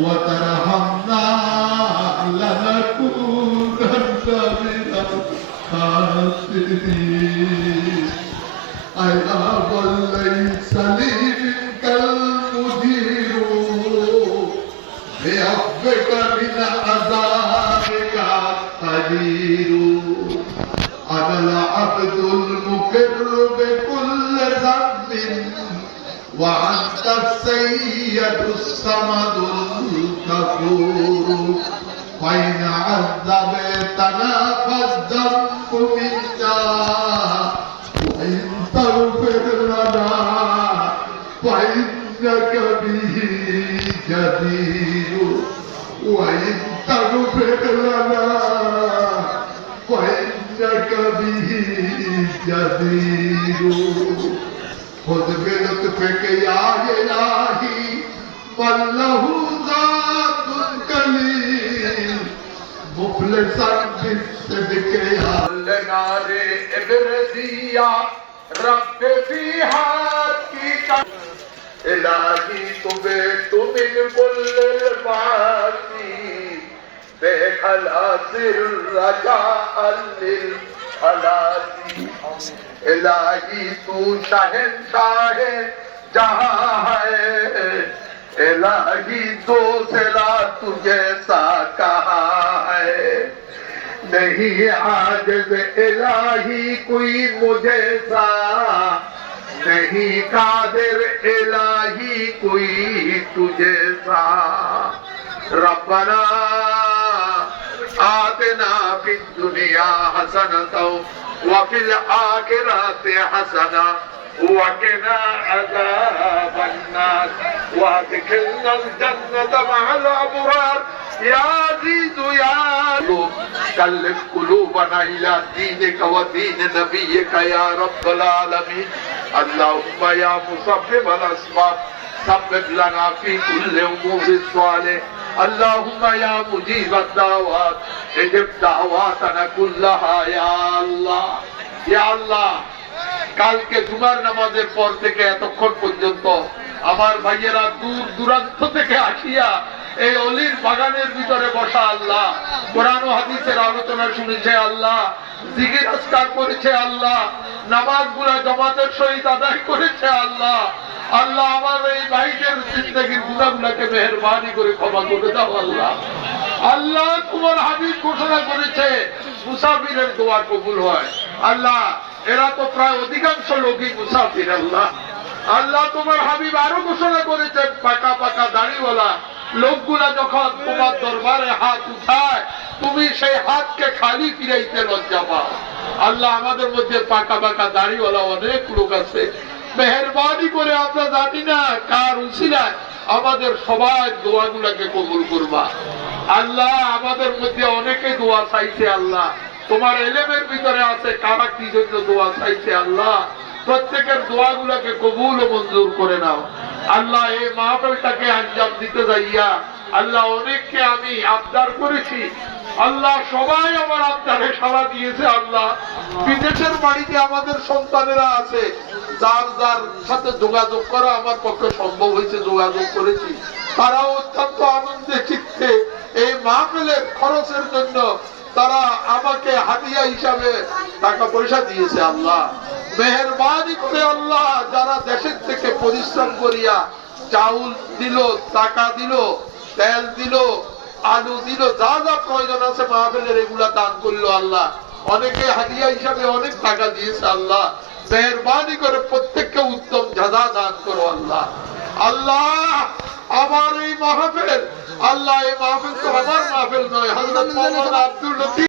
وترحمنا لنكونن من الخاسرين أيا من ليس لي منك المدير بعفوك من عذابك قدير أنا العبد المقر بكل ذنب وأنت السيد الصمد الغفور فإن عذبتنا فالذنب منا وإن تغفر لنا فإنك به جدير وإن تغفر لنا فإنك به جدير خذ بلطفك يا إلهي من له ذات كليم مخلصا بالصدق يا لنار إبرزية رب فيها كيك إلهي تبت من كل المعاصي بخلاص الرجاء للخلاص الہی تو شہنشاہ جہاں ہے الہی دوسرا تجھے سا کہا ہے نہیں عاجز الہی کوئی مجھے سا نہیں قادر الہی کوئی تجھے سا ربنا آتنا فی الدنیا حسنۃ وفي الآخرة حسنة وقنا عذاب النار وادخلنا الجنة مع الأبرار يا عزيز يا كلف قلوبنا إلى دينك ودين نبيك يا رب العالمين اللهم يا مسبب الأسباب سبب لنا في كل أمور الصالح اللهم يا مجيب الدعوات اجب دعواتنا كلها يا الله يا الله কালকে জুমার নামাজের পর থেকে এতক্ষণ পর্যন্ত আমার ভাইয়েরা দূর দূরান্ত থেকে আসিয়া এই অলির বাগানের ভিতরে বসা আল্লাহ কোরআন ও হাদিসের আলোচনা শুনেছে আল্লাহ জিকির আজকার করেছে আল্লাহ নামাজগুলো জামাতের সহিত আদায় করেছে আল্লাহ আল্লাহ আমার এই ভাইদের জিন্দেগির গুনাহগুলোকে মেহেরবানি করে ক্ষমা করে দাও আল্লাহ আল্লাহ তোমার হাবিব ঘোষণা করেছে মুসাফিরের দোয়া কবুল হয় আল্লাহ এরা তো প্রায় অধিকাংশ লোকই মুসাফির আল্লাহ আল্লাহ তোমার হাবিব আরো ঘোষণা করেছে পাকা পাকা দাড়িওয়ালা লোকগুলা যখন তোমার দরবারে হাত উঠায় তুমি সেই হাতকে খালি ফিরাইতে লজ্জা পাও আল্লাহ আমাদের মধ্যে পাকা পাকা দাড়িওয়ালা অনেক লোক আছে মেহেরবানি করে আমরা জানি না কার উসিলায় আমাদের সবাই দোয়াগুলাকে কবুল করবা আল্লাহ আমাদের মধ্যে অনেকে দোয়া চাইছে আল্লাহ তোমার এলেমের ভিতরে আছে কারা কি জন্য দোয়া চাইছে আল্লাহ প্রত্যেকের দোয়াগুলাকে কবুল ও মঞ্জুর করে নাও আল্লাহ এই মাহফিলটাকে আঞ্জাম দিতে যাইয়া আল্লাহ অনেককে আমি আবদার করেছি আল্লাহ সবাই আমার আবদারে সাড়া দিয়েছে আল্লাহ বিদেশের বাড়িতে আমাদের সন্তানেরা আছে যার যার সাথে যোগাযোগ করা আমার পক্ষে সম্ভব হয়েছে যোগাযোগ করেছি তারাও অত্যন্ত আনন্দে চিত্তে এই মাহফিলের খরচের জন্য তারা আমাকে হাদিয়া হিসাবে টাকা পয়সা দিয়েছে আল্লাহ মেহেরবানি করে আল্লাহ যারা দেশের থেকে পরিশ্রম করিয়া চাউল দিল টাকা দিল তেল দিল আলু দিল যা যা প্রয়োজন আছে মাহফিলের এগুলা দান করলো আল্লাহ অনেকে হাদিয়া হিসাবে অনেক টাকা দিয়েছে আল্লাহ মেহেরবানি করে প্রত্যেককে উত্তম জাযা দান করো আল্লাহ আল্লাহ আমার এই মাহফিল আল্লাহ এই মাহফিল তো আমার মাহফিল নয় হযরত মাওলানা আব্দুল লতিফ